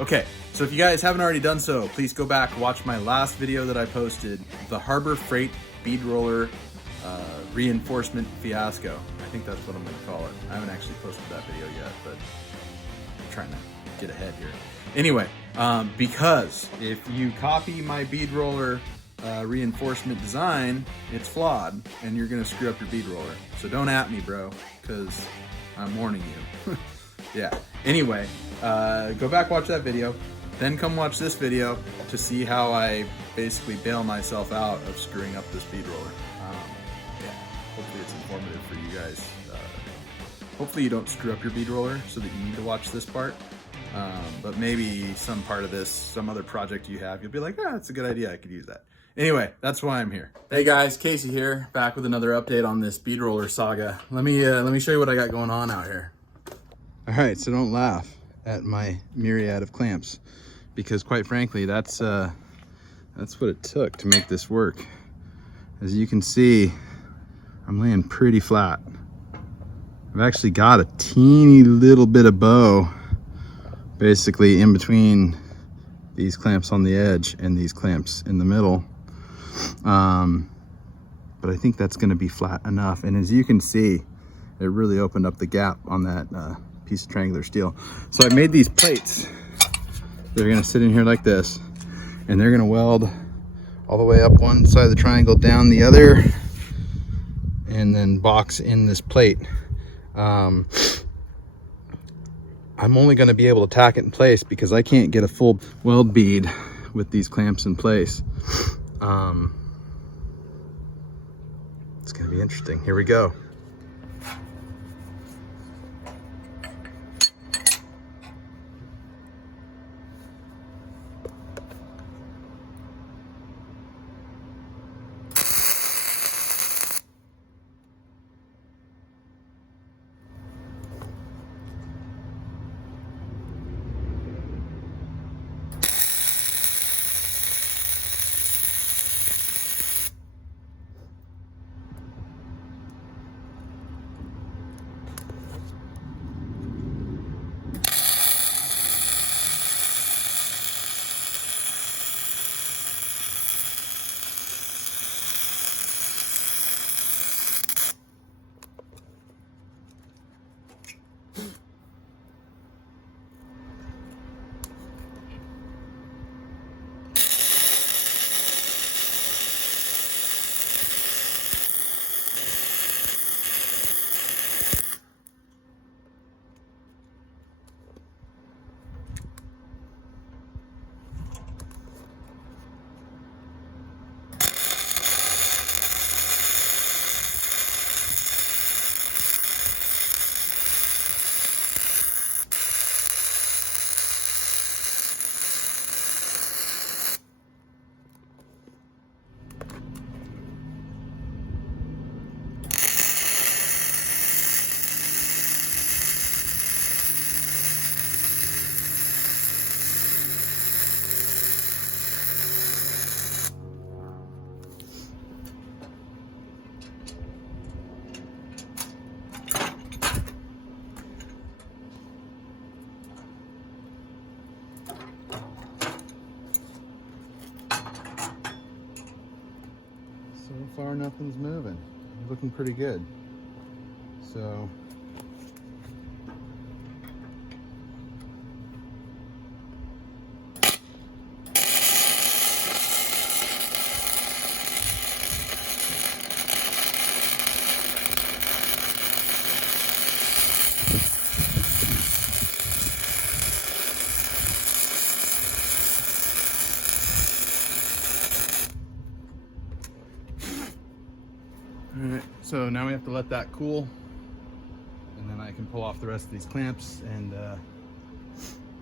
Okay, so if you guys haven't already done so, please go back, watch my last video that I posted, the Harbor Freight Bead Roller Reinforcement Fiasco. I think that's what I'm gonna call it. I haven't actually posted that video yet, but I'm trying to get ahead here. Anyway, because if you copy my bead roller reinforcement design, it's flawed and you're gonna screw up your bead roller. So don't at me, bro, because I'm warning you. Yeah, anyway, go back, watch that video, then come watch this video to see how I basically bail myself out of screwing up this bead roller. Yeah, hopefully it's informative for you guys. Hopefully you don't screw up your bead roller so that you need to watch this part. But maybe some part of this, some other project you have, you'll be like, ah, that's a good idea, I could use that. Anyway, that's why I'm here. Hey guys, Casey here, back with another update on this bead roller saga. Let me show you what I got going on out here. All right, so don't laugh at my myriad of clamps, because quite frankly, that's what it took to make this work. As you can see, I'm laying pretty flat. I've actually got a teeny little bit of bow basically in between these clamps on the edge and these clamps in the middle. But I think that's gonna be flat enough. And as you can see, it really opened up the gap on that piece of triangular steel. So I made these plates. They're gonna sit in here like this, and they're gonna weld all the way up one side of the triangle, down the other, and then box in this plate. I'm only gonna be able to tack it in place because I can't get a full weld bead with these clamps in place. It's gonna be interesting. Here we go. So far nothing's moving. Looking pretty good. So alright, so now we have to let that cool, and then I can pull off the rest of these clamps and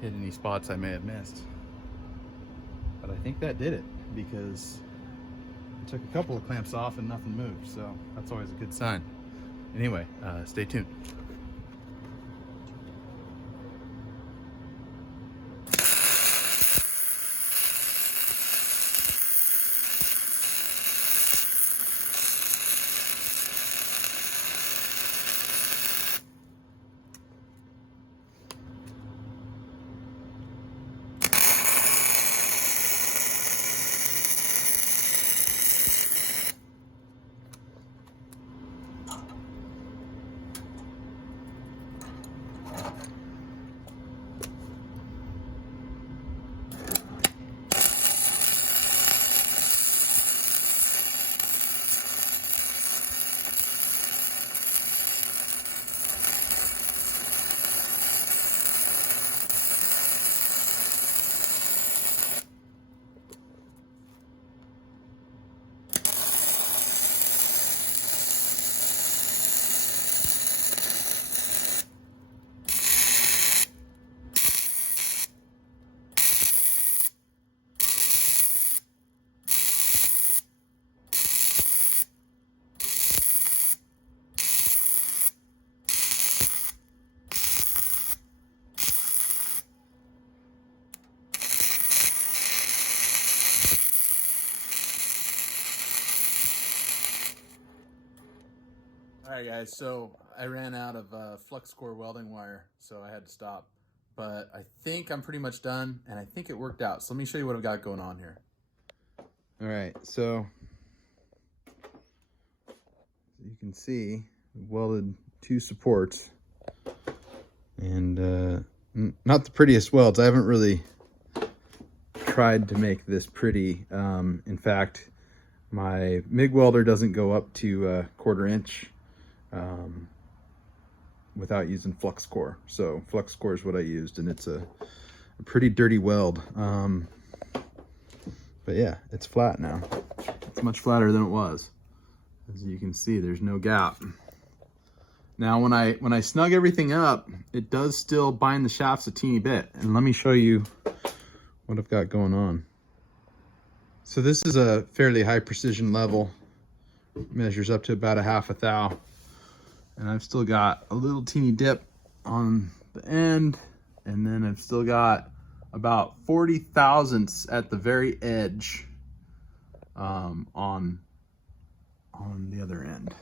hit any spots I may have missed. But I think that did it, because I took a couple of clamps off and nothing moved, so that's always a good sign. Anyway, stay tuned. All right, guys, so I ran out of flux core welding wire, so I had to stop. But I think I'm pretty much done, and I think it worked out. So let me show you what I've got going on here. All right, so you can see we welded 2 supports, and not the prettiest welds. I haven't really tried to make this pretty. In fact, my MIG welder doesn't go up to 1/4 inch without using flux core. So flux core is what I used, and it's a pretty dirty weld. But yeah, it's flat now. It's much flatter than it was. As you can see, there's no gap. Now when I snug everything up, it does still bind the shafts a teeny bit. And let me show you what I've got going on. So this is a fairly high precision level. Measures up to about 1/2 thou. And I've still got a little teeny dip on the end. And then I've still got about 40 thousandths at the very edge on the other end.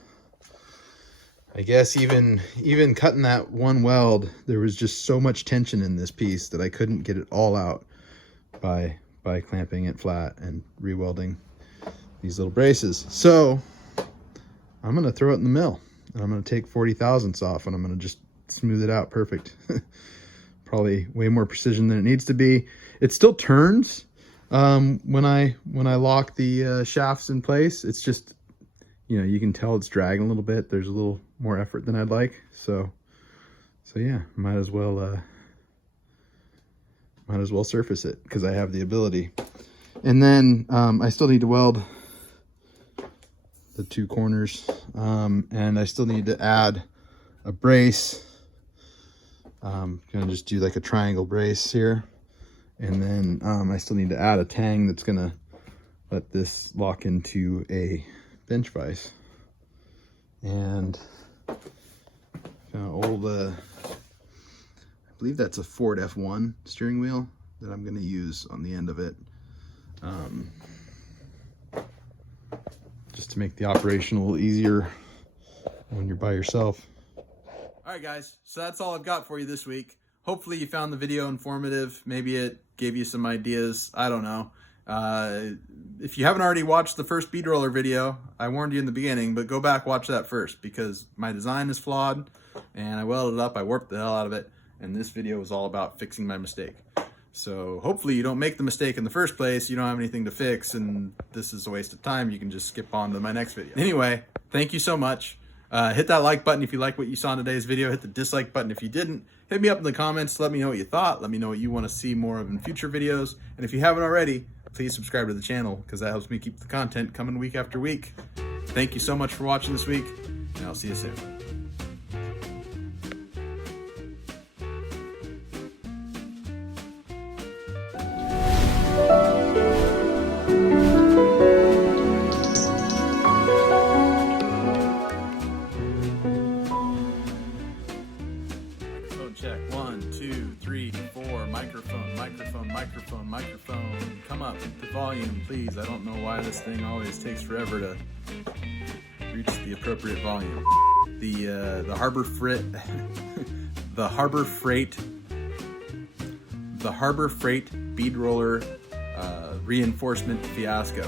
I guess even cutting that one weld, there was just so much tension in this piece that I couldn't get it all out by clamping it flat and re-welding these little braces. So I'm gonna throw it in the mill, and I'm gonna take 40 thousandths off, and I'm gonna just smooth it out perfect. Probably way more precision than it needs to be. It still turns when I lock the shafts in place. It's just, you know, you can tell it's dragging a little bit. There's a little more effort than I'd like. So yeah, might as well surface it because I have the ability. And then I still need to weld the 2 corners, and I still need to add a brace. I'm gonna just do like a triangle brace here, and then I still need to add a tang that's gonna let this lock into a bench vise. And old I believe that's a Ford F1 steering wheel that I'm gonna use on the end of it, just to make the operation a little easier when you're by yourself. All right, guys, so that's all I've got for you this week. Hopefully you found the video informative. Maybe it gave you some ideas. I don't know. If you haven't already watched the first bead roller video, I warned you in the beginning, but go back, watch that first, because my design is flawed and I welded it up, I warped the hell out of it, and this video is all about fixing my mistake. So hopefully you don't make the mistake in the first place, you don't have anything to fix, and this is a waste of time. You can just skip on to my next video. Anyway, thank you so much. Hit that like button if you like what you saw in today's video. Hit the dislike button if you didn't. Hit me up in the comments. Let me know what you thought. Let me know what you want to see more of in future videos. And if you haven't already, please subscribe to the channel, because that helps me keep the content coming week after week. Thank you so much for watching this week, and I'll see you soon. Check 1, 2, 3, 4. Microphone. Come up with the volume, please. I don't know why this thing always takes forever to reach the appropriate volume. The Harbor Freight Bead Roller reinforcement Fiasco.